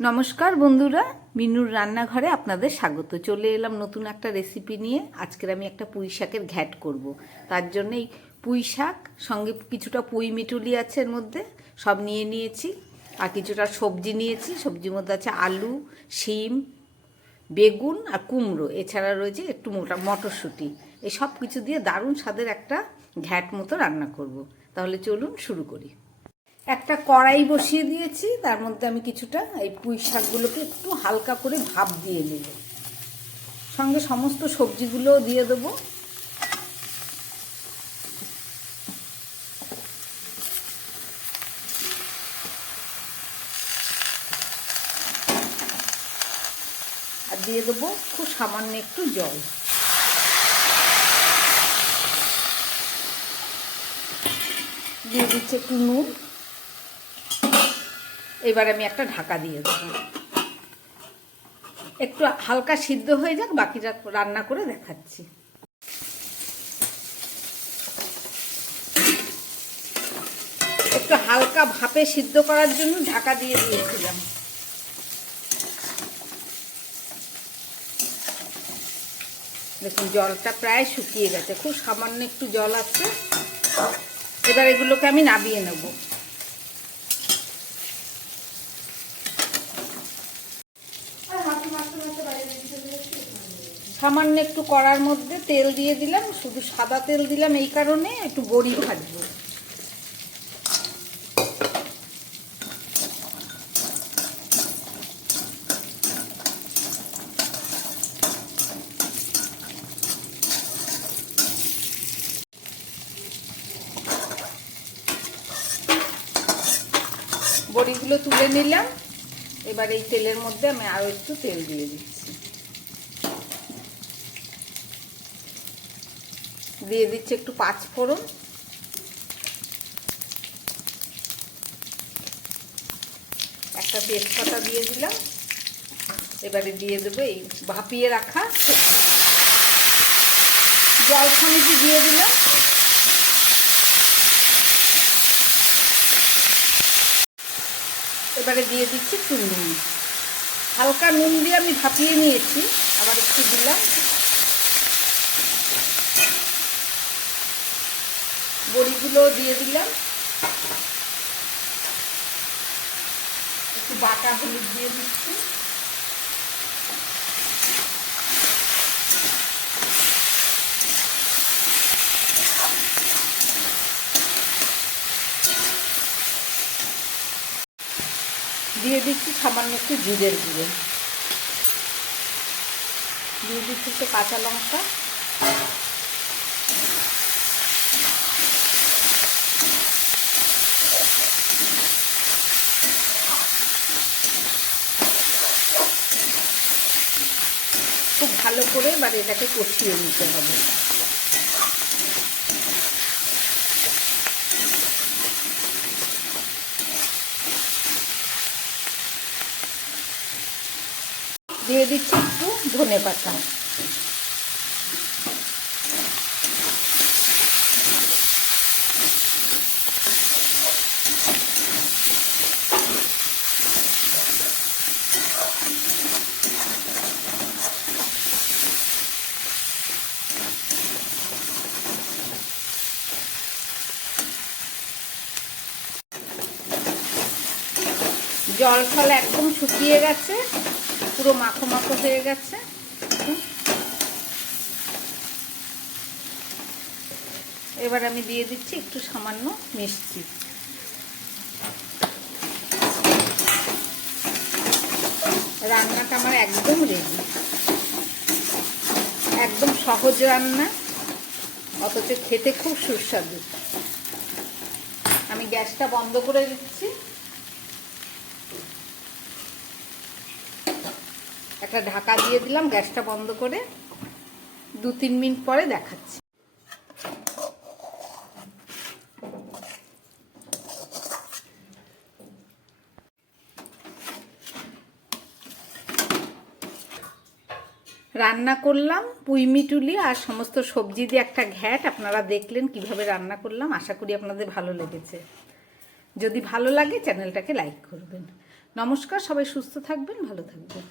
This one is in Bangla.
নমস্কার বন্ধুরা, মিনুর রান্নাঘরে আপনাদের স্বাগত। চলে এলাম নতুন একটা রেসিপি নিয়ে। আজকের আমি একটা পুঁই শাকের ঘ্যাট করব। তার জন্যই পুঁই শাক, সঙ্গে কিছুটা পুঁই মিটুলি আছে এর মধ্যে, সব নিয়ে নিয়েছি। আর কিছুটা সবজি নিয়েছি। সবজির মধ্যে আছে আলু, শিম, বেগুন আর কুমড়ো। এছাড়া রয়েছে একটু মটরশুঁটি। এই সব কিছু দিয়ে দারুণ স্বাদের একটা ঘ্যাট মতো রান্না করব। তাহলে চলুন শুরু করি। একটা কড়াই বসিয়ে দিয়েছি, তার মধ্যে আমি কিছুটা এই পুঁই শাকগুলোকে একটু হালকা করে ভাপ দিয়ে নেব। সঙ্গে সমস্ত সবজিগুলোও দিয়ে দেবো। আর দিয়ে দেবো খুব সামান্য একটু জল। দিয়ে দিচ্ছি একটু নুন। এবার আমি একটা ঢাকা দিয়ে দেবো, একটু হালকা সিদ্ধ হয়ে যাক, বাকিটা রান্না করে দেখাচ্ছি। একটু হালকা ভাপে সিদ্ধ করার জন্য ঢাকা দিয়ে দিয়েছিলাম। দেখুন জলটা প্রায় শুকিয়ে গেছে, খুব সামান্য একটু জল আছে। এবার এগুলোকে আমি নামিয়ে নেব। সামান্য একটু কড়ার মধ্যে তেল দিয়ে দিলাম, শুধু সাদা তেল দিলাম এই কারণে, একটু বড়ি ভাজবো। বড়িগুলো তুলে নিলাম। এবার এই তেলের মধ্যে আমি আরো একটু তেল দিয়ে দিচ্ছি। দিয়ে দিচ্ছি একটু পাঁচফোড়ন, একটা তেজপাতা দিয়ে দিলাম। এবারে দিয়ে দেবো এই ভাপিয়ে রাখা, জল খানিকটি দিয়ে দিলাম। এবারে দিয়ে দিচ্ছি একটু নুন, হালকা নুন দিয়ে আমি ভাপিয়ে নিয়েছি, আবার একটু দিলাম। বড়িগুলো দিয়ে দিলাম, একটু বাটা হলুদ দিয়ে দিচ্ছি। দিয়ে দিচ্ছি সামান্য একটু জিরের গুঁড়ো, দিয়ে দিচ্ছি একটু কাঁচা লঙ্কা, খুব ভালো করে এবার এটাকে কষিয়ে নিতে হবে। দিয়ে দিচ্ছি একটু ধনেপাতা। জল ফল একদম শুকিয়ে গেছে, পুরো মাখো মাখো হয়ে গেছে। এবার আমি দিয়ে দিচ্ছি একটু সামান্য মিষ্টি। রান্নাটা আমার একদম রেডি। একদম সহজ রান্না, অথচ খেতে খুব সুস্বাদু। আমি গ্যাসটা বন্ধ করে দিচ্ছি, একটা ঢাকা দিয়ে দিলাম গ্যাসটা বন্ধ করে। 2-3 মিনিট পরে দেখাচ্ছি। রান্না করলাম পুঁই মিটুলি আর সমস্ত সবজি দিয়ে একটা ঘ্যাট। আপনারা দেখলেন কিভাবে রান্না করলাম। আশা করি আপনাদের ভালো লেগেছে। যদি ভালো লাগে চ্যানেলটাকে লাইক করবেন। নমস্কার, সবাই সুস্থ থাকবেন, ভালো থাকবেন।